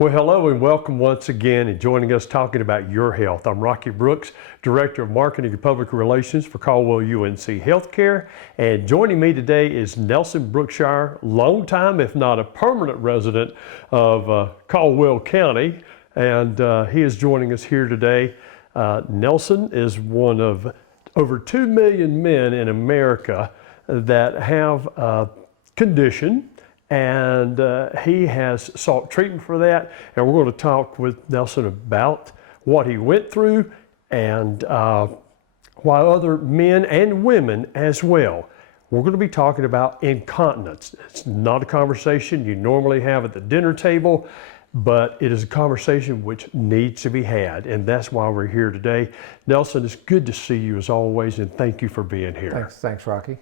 Well, hello and welcome once again and joining us talking about your health. I'm Rocky Brooks, Director of Marketing and Public Relations for Caldwell UNC Healthcare. And joining me today is Nelson Brookshire, longtime, if not a permanent resident of Caldwell County. And he is joining us here today. Nelson is one of over 2 million men in America that have a condition, and he has sought treatment for that. And we're going to talk with Nelson about what he went through and why other men and women as well. We're going to be talking about incontinence. It's not a conversation you normally have at the dinner table, but it is a conversation which needs to be had, and that's why we're here today. Nelson, it's good to see you as always, and thank you for being here. Thanks, Rocky.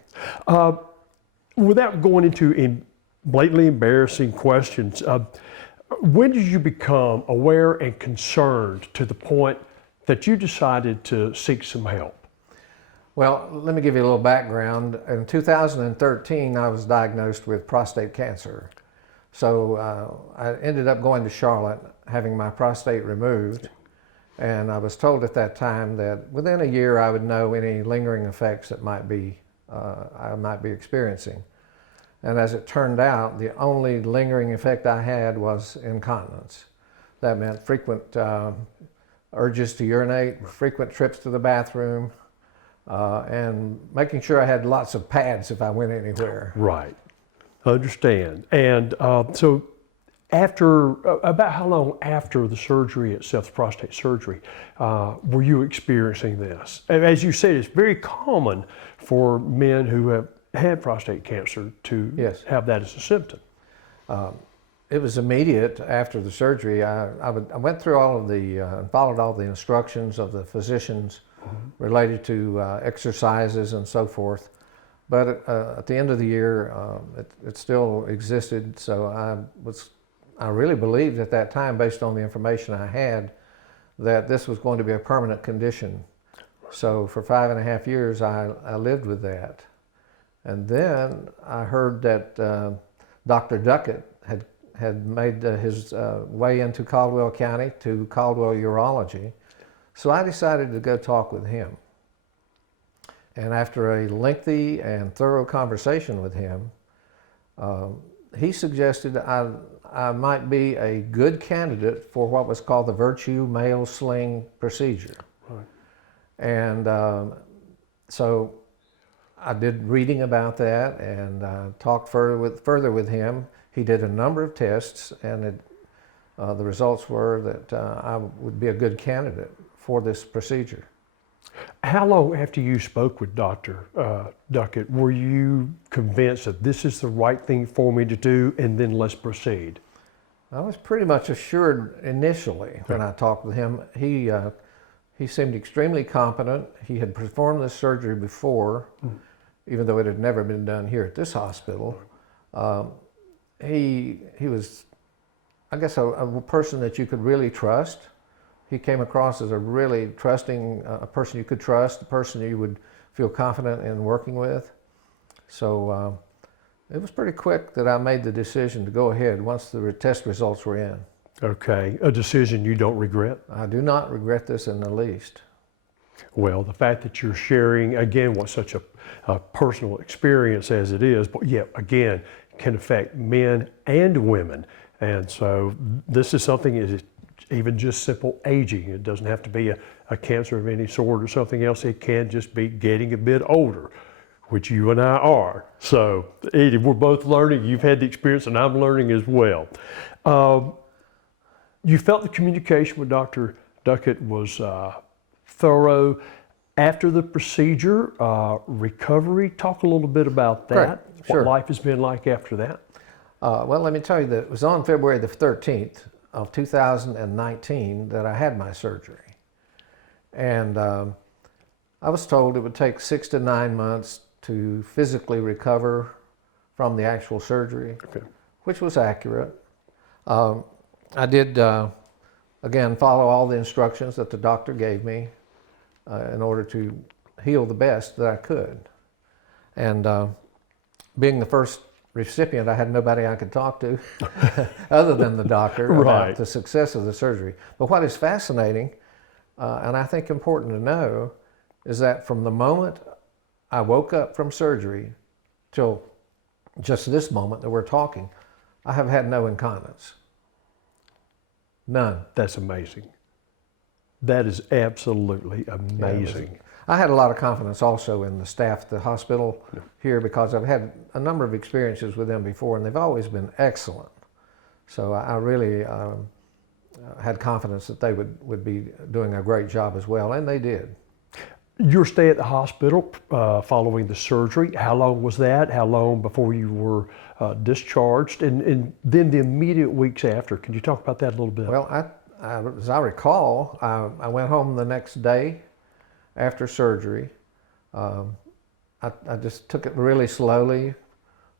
Without going into blatantly embarrassing questions, when did you become aware and concerned to the point that you decided to seek some help? Well, let me give you a little background. In 2013, I was diagnosed with prostate cancer. So I ended up going to Charlotte, having my prostate removed, and I was told at that time that within a year I would know any lingering effects that I might be experiencing. And as it turned out, the only lingering effect I had was incontinence. That meant frequent urges to urinate, frequent trips to the bathroom, and making sure I had lots of pads if I went anywhere. Right. Understand. And so after, about how long after the surgery itself, the prostate surgery, were you experiencing this? As you said, it's very common for men who have had prostate cancer to have that as a symptom. It was immediate after the surgery. I went through all of followed all the instructions of the physicians related to exercises and so forth. But at the end of the year, it still existed. So I really believed at that time, based on the information I had, that this was going to be a permanent condition. So for 5.5 years, I lived with that. And then I heard that Dr. Duckett had made his way into Caldwell County to Caldwell Urology. So I decided to go talk with him. And after a lengthy and thorough conversation with him, he suggested I might be a good candidate for what was called the Virtue Male Sling procedure. Right. And so I did reading about that and talked further with him. He did a number of tests, and the results were that I would be a good candidate for this procedure. How long after you spoke with Dr. Duckett were you convinced that this is the right thing for me to do, and then let's proceed? I was pretty much assured initially when I talked with him. He seemed extremely competent. He had performed this surgery before, even though it had never been done here at this hospital. He was, I guess, a person that you could really trust. He came across as a really trusting, a person you could trust, a person you would feel confident in working with. So it was pretty quick that I made the decision to go ahead once the test results were in. Okay, a decision you don't regret? I do not regret this in the least. Well, the fact that you're sharing, again, what such a personal experience as it is, but yet, again, can affect men and women. And so this is something is even just simple aging. It doesn't have to be a cancer of any sort or something else. It can just be getting a bit older, which you and I are. So, Edie, we're both learning. You've had the experience, and I'm learning as well. You felt the communication with Dr. Duckett was thorough. After the procedure, recovery, talk a little bit about that. Correct. Sure. What life has been like after that. Well, let me tell you that it was on February the 13th of 2019 that I had my surgery. And I was told it would take 6 to 9 months to physically recover from the actual surgery, which was accurate. I did, again, follow all the instructions that the doctor gave me in order to heal the best that I could. And being the first recipient, I had nobody I could talk to other than the doctor Right. about the success of the surgery. But what is fascinating, and I think important to know, is that from the moment I woke up from surgery till just this moment that we're talking, I have had no incontinence. None. That's amazing. That is absolutely amazing. I had a lot of confidence also in the staff at the hospital here because I've had a number of experiences with them before, and they've always been excellent. So I really had confidence that they would be doing a great job as well, and they did. Your stay at the hospital following the surgery, how long was that? How long before you were discharged? And then the immediate weeks after, can you talk about that a little bit? Well, as I recall, I went home the next day after surgery. I just took it really slowly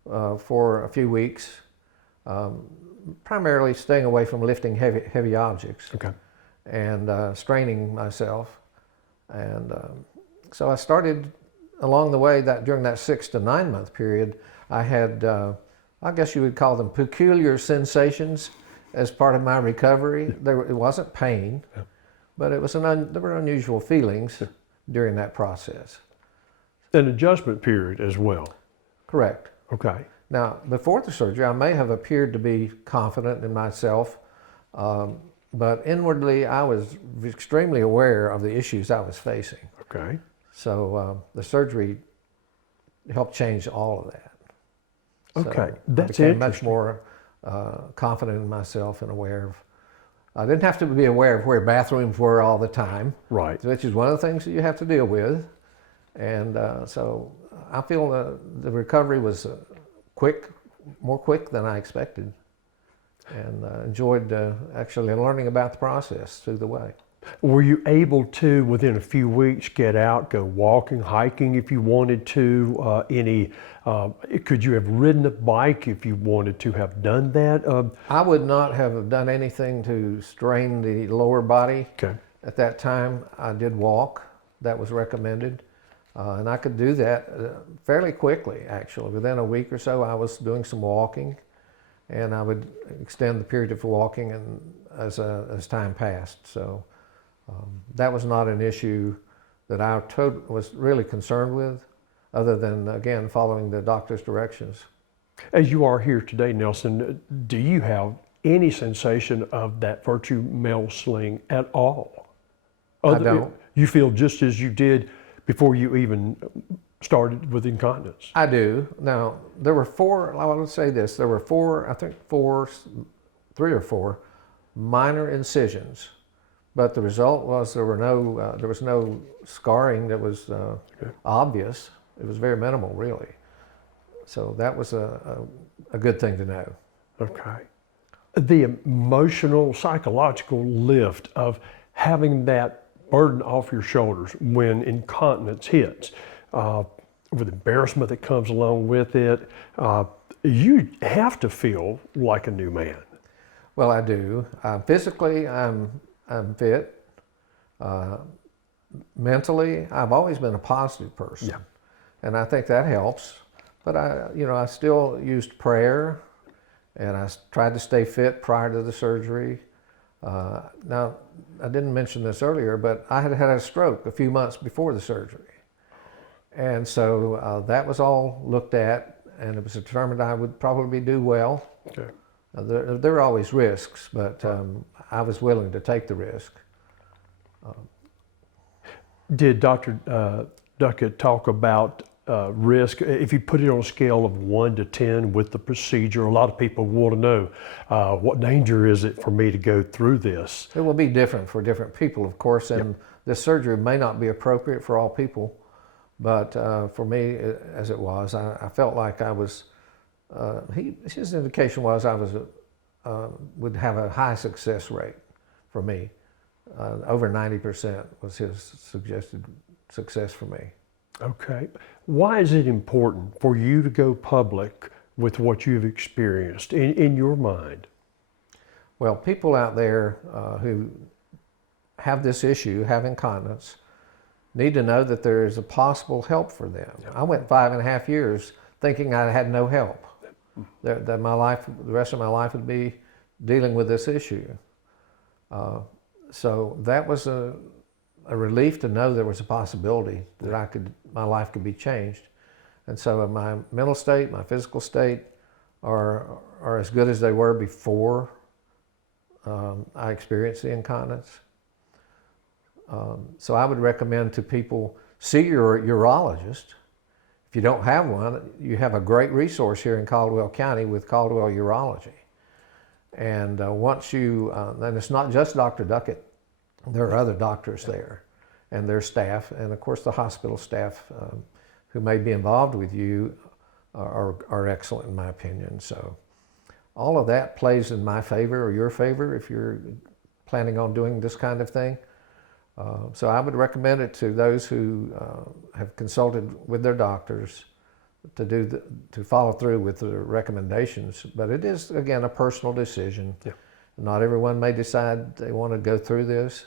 for a few weeks, primarily staying away from lifting heavy objects and straining myself. And so I started along the way that during that 6 to 9 month period, I had, I guess you would call them peculiar sensations as part of my recovery. It wasn't pain, but it was there were unusual feelings during that process. An adjustment period as well. Correct. Okay. Now, before the surgery, I may have appeared to be confident in myself, but inwardly I was extremely aware of the issues I was facing. Okay. So the surgery helped change all of that. Okay, So that's I became interesting. much more confident in myself and aware of. I didn't have to be aware of where bathrooms were all the time, Right. which is one of the things that you have to deal with. And so I feel the recovery was more quick than I expected, and enjoyed actually learning about the process through the way. Were you able to, within a few weeks, get out, go walking, hiking if you wanted to? Could you have ridden a bike if you wanted to have done that? I would not have done anything to strain the lower body. Okay. At that time, I did walk. That was recommended. And I could do that fairly quickly, actually. Within a week or so, I was doing some walking, and I would extend the period of walking as time passed. So that was not an issue that I was really concerned with, other than, again, following the doctor's directions. As you are here today, Nelson, do you have any sensation of that Virtue Male Sling at all? I don't. You feel just as you did before you even started with incontinence? I do. Now, there were I want to say this, there were three or four minor incisions, but the result was there was no scarring that was obvious. It was very minimal, really. So that was a good thing to know. Okay. The emotional, psychological lift of having that burden off your shoulders when incontinence hits, with embarrassment that comes along with it, you have to feel like a new man. Well, I do. Physically, I'm fit. Mentally, I've always been a positive person, and I think that helps. But I still used prayer, and I tried to stay fit prior to the surgery. Now, I didn't mention this earlier, but I had had a stroke a few months before the surgery. And so that was all looked at, and it was determined I would probably do well. Okay. There are always risks, but I was willing to take the risk. Did Dr. Duckett talk about risk? If you put it on a scale of 1 to 10 with the procedure, a lot of people want to know what danger is it for me to go through this? It will be different for different people, of course, and this surgery may not be appropriate for all people, but for me, as it was, I felt like I was, his indication was I would have a high success rate for me. Over 90% was his suggested success for me. Okay. Why is it important for you to go public with what you've experienced in your mind? Well, people out there who have this issue, have incontinence, need to know that there is a possible help for them. I went 5.5 years thinking I had no help. that my life, the rest of my life would be dealing with this issue. So that was a relief to know there was a possibility that my life could be changed. And so my mental state, my physical state are as good as they were before I experienced the incontinence. So I would recommend to people, see your urologist. If you don't have one, you have a great resource here in Caldwell County with Caldwell Urology. And once you, and it's not just Dr. Duckett, there are other doctors there and their staff, and of course the hospital staff who may be involved with you are excellent in my opinion. So all of that plays in my favor or your favor if you're planning on doing this kind of thing. So I would recommend it to those who have consulted with their doctors to follow through with the recommendations. But it is, again, a personal decision. Yeah. Not everyone may decide they want to go through this,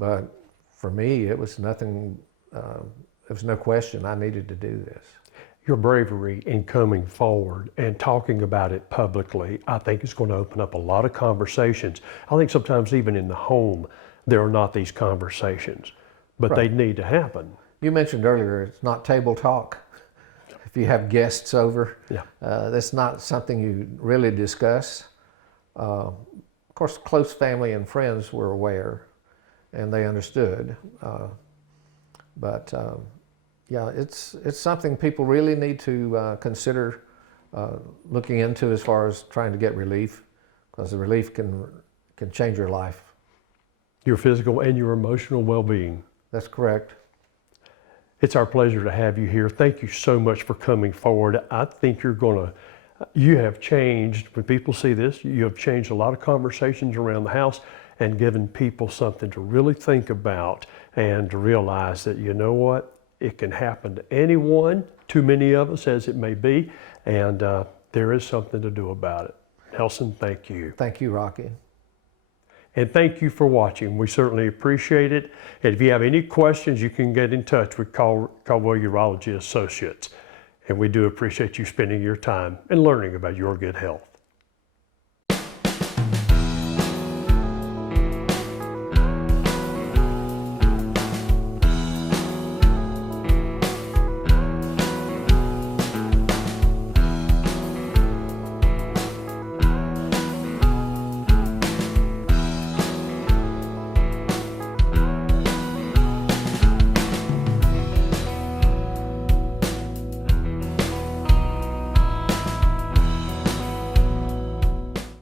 but for me, it was nothing, there was no question I needed to do this. Your bravery in coming forward and talking about it publicly, I think is going to open up a lot of conversations. I think sometimes even in the home, there are not these conversations, but they need to happen. You mentioned earlier, it's not table talk. If you have guests over, that's not something you really discuss. Of course, close family and friends were aware and they understood. Yeah, it's something people really need to consider looking into as far as trying to get relief, because the relief can change your life. Your physical and your emotional well-being. That's correct. It's our pleasure to have you here. Thank you so much for coming forward. I think you have changed, when people see this, you have changed a lot of conversations around the house and given people something to really think about and to realize that, you know what, it can happen to anyone, too many of us as it may be, and there is something to do about it. Nelson, thank you. Thank you, Rocky. And thank you for watching. We certainly appreciate it. And if you have any questions, you can get in touch with Caldwell Urology Associates. And we do appreciate you spending your time and learning about your good health.